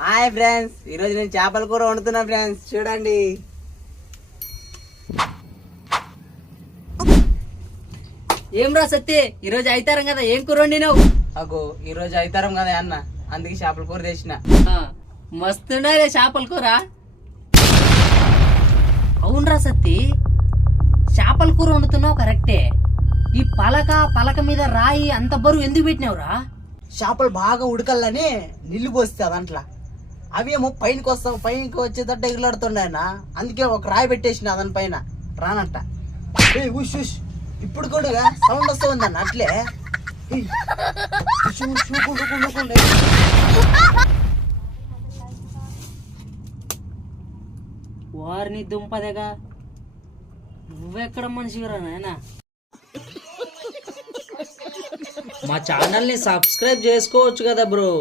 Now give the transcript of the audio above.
Hi friends, ఈరోజు నేను చేపల కూర వండుతున్నా ఫ్రెండ్స్, చూడండి. ఏం రా సత్తి, ఈరోజు అయితారం కదా, ఏం కూర వండినావు? అగో ఈరోజు అయితారం కదా అన్న, అందుకే చేపల కూర తెచ్చిన. మస్తుండే చేపల కూర. అవునరా సత్తి, చేపల కూర వండుతున్నావు కరెక్టే. ఈ పలక మీద రాయి అంత బరువు ఎందుకు పెట్టినావురా? చేపలు బాగా ఉడకల్లని నీళ్లు పోస్తే దాంట్లో అవేమో పైనకి వచ్చేటట్టు ఎగులాడుతుండయన, అందుకే ఒక రాయి పెట్టేసిన దాని పైన రానంట. ఉష్ ఉష్, ఇప్పుడు కూడా సౌండ్ వస్తూ ఉందన్న అట్లే. వారిని దుంపదేగా, నువ్వెక్కడ మనిషిరా నాయనా? మా ఛానల్ ని సబ్స్క్రైబ్ చేసుకోవచ్చు కదా బ్రో.